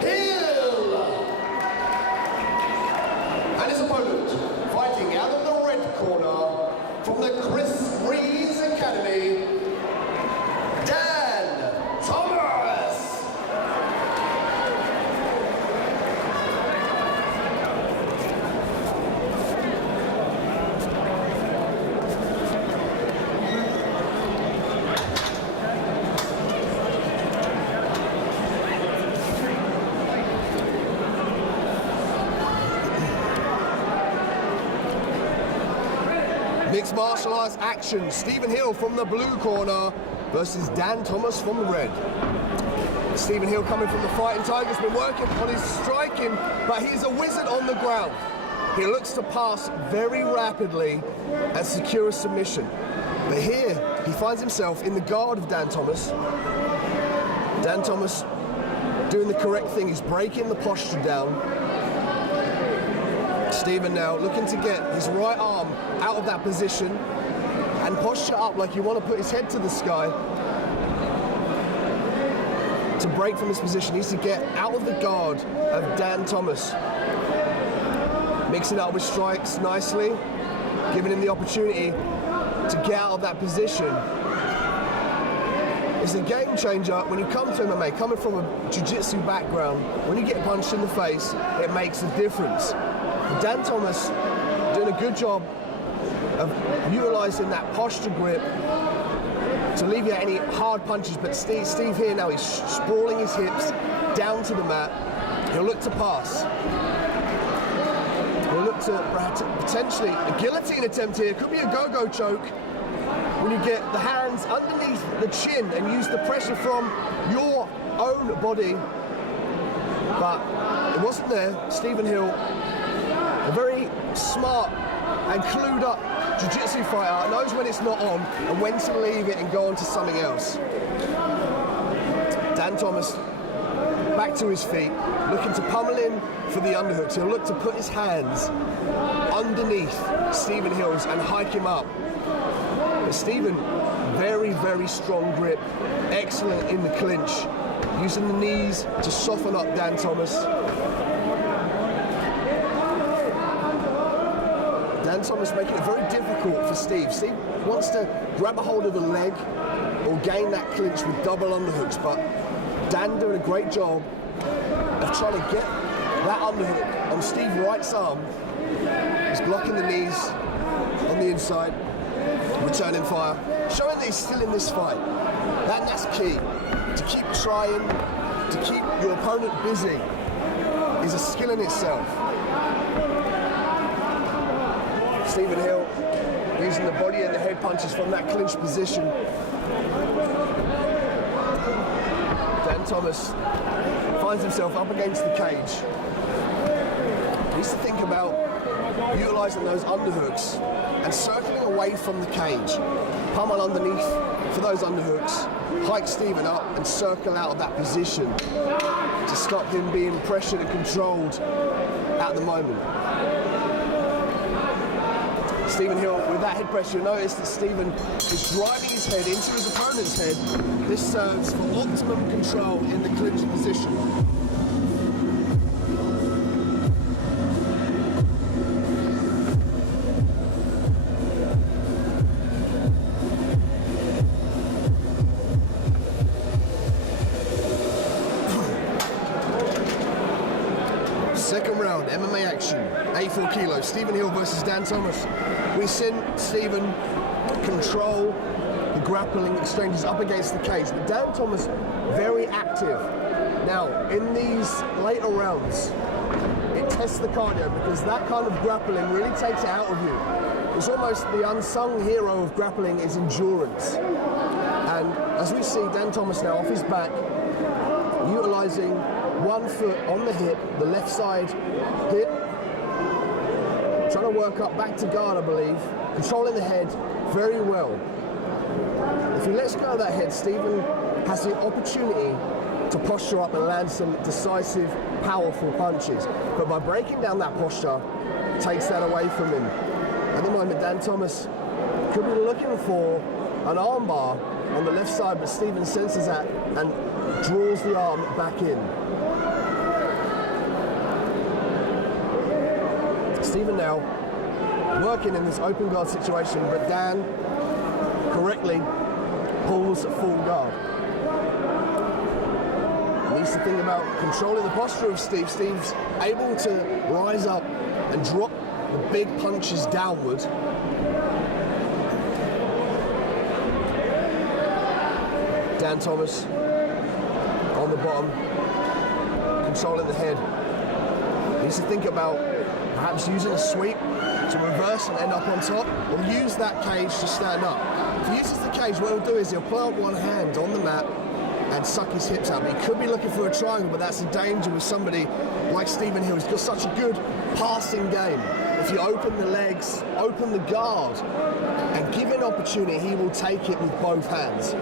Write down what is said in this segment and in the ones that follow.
Hill. And his opponent, fighting out of the red corner, from the Rees Academy, Thomas. Mixed martial arts action. Stephen Hill from the blue corner versus Dan Thomas from the red. Stephen Hill, coming from the Fighting Tiger, has been working on his striking, but he's a wizard on the ground. He looks to pass very rapidly and secure a submission. But here, he finds himself in the guard of Dan Thomas. Dan Thomas doing the correct thing. He's breaking the posture down. Stephen now looking to get his right arm out of that position and posture up like you want to put his head to the sky. To break from this position, he needs to get out of the guard of Dan Thomas. Mixing up with strikes nicely, giving him the opportunity to get out of that position. It's a game changer when you come to MMA, coming from a jiu-jitsu background. When you get punched in the face, it makes a difference. Dan Thomas doing a good job of utilizing that posture grip to alleviate any hard punches, but Steve here now, he's sprawling his hips down to the mat. He'll look to pass. He'll look to potentially a guillotine attempt here. Could be a go-go choke when you get the hands underneath the chin and use the pressure from your own body. But it wasn't there. Stephen Hill, a very smart and clued up jiu-jitsu fighter, knows when it's not on and when to leave it and go on to something else. Dan Thomas back to his feet, looking to pummel in for the underhooks. He'll look to put his hands underneath Stephen Hill's and hike him up. But Stephen, very, very strong grip, excellent in the clinch, using the knees to soften up Dan Thomas. Dan Thomas making it very difficult for Steve. Steve wants to grab a hold of the leg or gain that clinch with double underhooks, but Dan doing a great job of trying to get that underhook on Steve's right arm. He's blocking the knees on the inside, returning fire, showing that he's still in this fight. That's key. To keep trying, to keep your opponent busy is a skill in itself. Stephen Hill using the body and the head punches from that clinch position. Dan Thomas finds himself up against the cage. He needs to think about utilizing those underhooks and circling away from the cage. Pummel underneath for those underhooks, hike Stephen up and circle out of that position to stop him being pressured and controlled at the moment. Stephen Hill, with that head pressure, notice that Stephen is driving his head into his opponent's head. This serves for optimum control in the clinch position. Second round, MMA action, 84 kilos, Stephen Hill versus Dan Thomas. We've seen Stephen control the grappling exchanges up against the cage, but Dan Thomas, very active. Now, in these later rounds, it tests the cardio because that kind of grappling really takes it out of you. It's almost the unsung hero of grappling is endurance. And as we see Dan Thomas now off his back, utilizing one foot on the hip, the left side hip, trying to work up back to guard, I believe, controlling the head very well. If he lets go of that head, Stephen has the opportunity to posture up and land some decisive, powerful punches. But by breaking down that posture, takes that away from him. At the moment, Dan Thomas could be looking for an armbar on the left side, but Stephen senses that and draws the arm back in. Stephen now working in this open guard situation, but Dan correctly pulls full guard. He needs to think about controlling the posture of Steve. Steve's able to rise up and drop the big punches downward. Dan Thomas on the bottom, controlling the head. He needs to think about perhaps using a sweep to reverse and end up on top, or use that cage to stand up. If he uses the cage, what he'll do is he'll put one hand on the mat and suck his hips out. He could be looking for a triangle, but that's the danger with somebody like Stephen Hill. He's got such a good passing game. If you open the legs, open the guard, and give an opportunity, he will take it with both hands.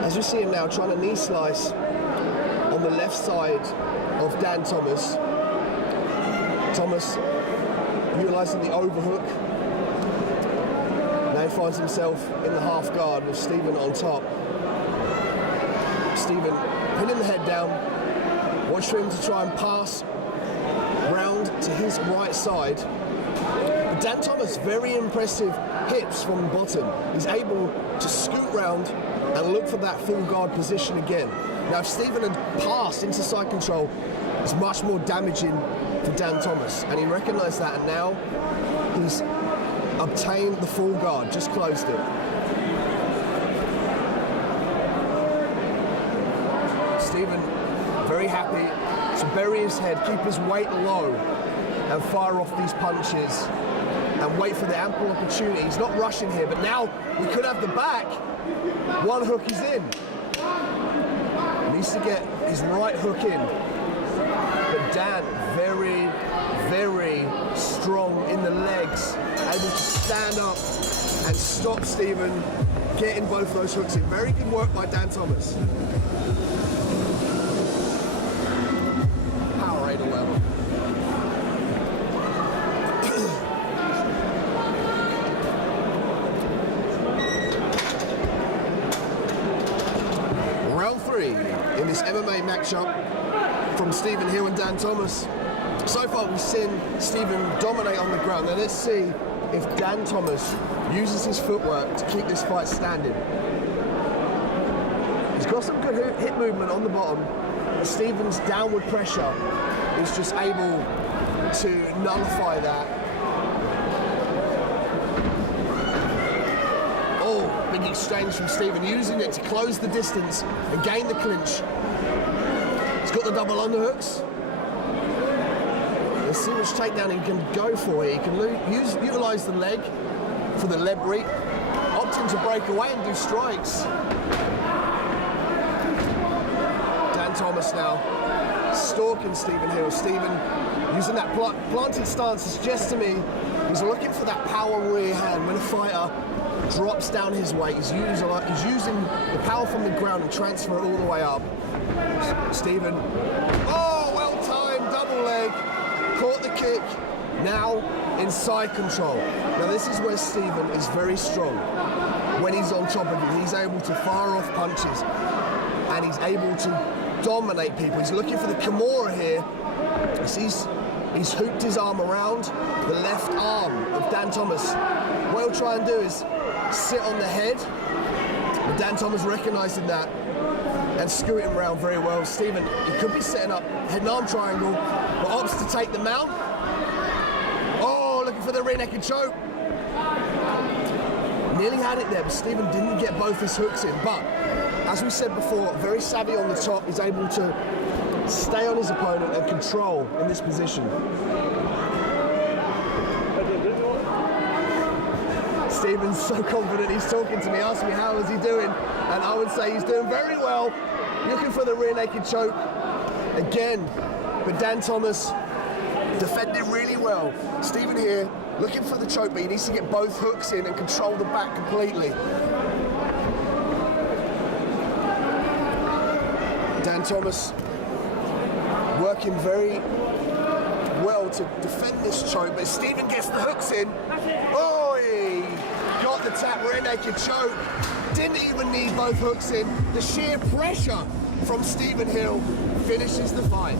As we see him now trying to knee slice on the left side of Dan Thomas. Thomas utilising the overhook. Now he finds himself in the half guard with Stephen on top. Stephen pinning the head down. Watch for him to try and pass round to his right side. But Dan Thomas, very impressive hips from the bottom. He's able to scoot round and look for that full guard position again. Now if Stephen had passed into side control, it's much more damaging for Dan Thomas, and he recognised that, and now he's obtained the full guard, just closed it. Stephen very happy to bury his head, keep his weight low and fire off these punches and wait for the ample opportunity. He's not rushing here, but now we could have the back. One hook is in. He needs to get his right hook in. But Dan, very, very strong in the legs, able to stand up and stop Stephen getting both those hooks in. Very good work by Dan Thomas. Power 8 or whatever. Round 3 in this MMA matchup from Stephen Hill and Dan Thomas. So far we've seen Stephen dominate on the ground. Now let's see if Dan Thomas uses his footwork to keep this fight standing. He's got some good hip movement on the bottom, but Stephen's downward pressure is just able to nullify that. Oh, big exchange from Stephen, using it to close the distance and gain the clinch. He's got the double underhooks. Let's see which takedown he can go for here. He can utilise the leg for the lebrite, opting to break away and do strikes. Dan Thomas now stalking Stephen Hill. Stephen using that planted stance suggests to me he's looking for that power rear hand. When a fighter drops down his weight, he's using the power from the ground and transfer it all the way up. Stephen, oh, well timed, double leg, caught the kick, now in side control. Now this is where Stephen is very strong. When he's on top of you, he's able to fire off punches and he's able to dominate people. He's looking for the Kimura here. He's hooped his arm around the left arm of Dan Thomas. What he'll try and do is sit on the head, but Dan Thomas recognising that and scooting around very well. Stephen, he could be setting up head and arm triangle, but opts to take the mount. Oh, looking for the rear naked choke. Nearly had it there, but Stephen didn't get both his hooks in. But, as we said before, very savvy on the top. He's able to stay on his opponent and control in this position. Stephen's so confident, he's talking to me, asking me how is he doing, and I would say he's doing very well. Looking for the rear naked choke again, but Dan Thomas defended really well. Stephen here looking for the choke, but he needs to get both hooks in and control the back completely. Dan Thomas working very well to defend this choke, but Stephen gets the hooks in. Oh, he got the tap, rear naked choke. Didn't even need both hooks in. The sheer pressure from Stephen Hill finishes the fight.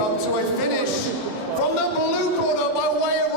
come to a finish from the blue corner by way of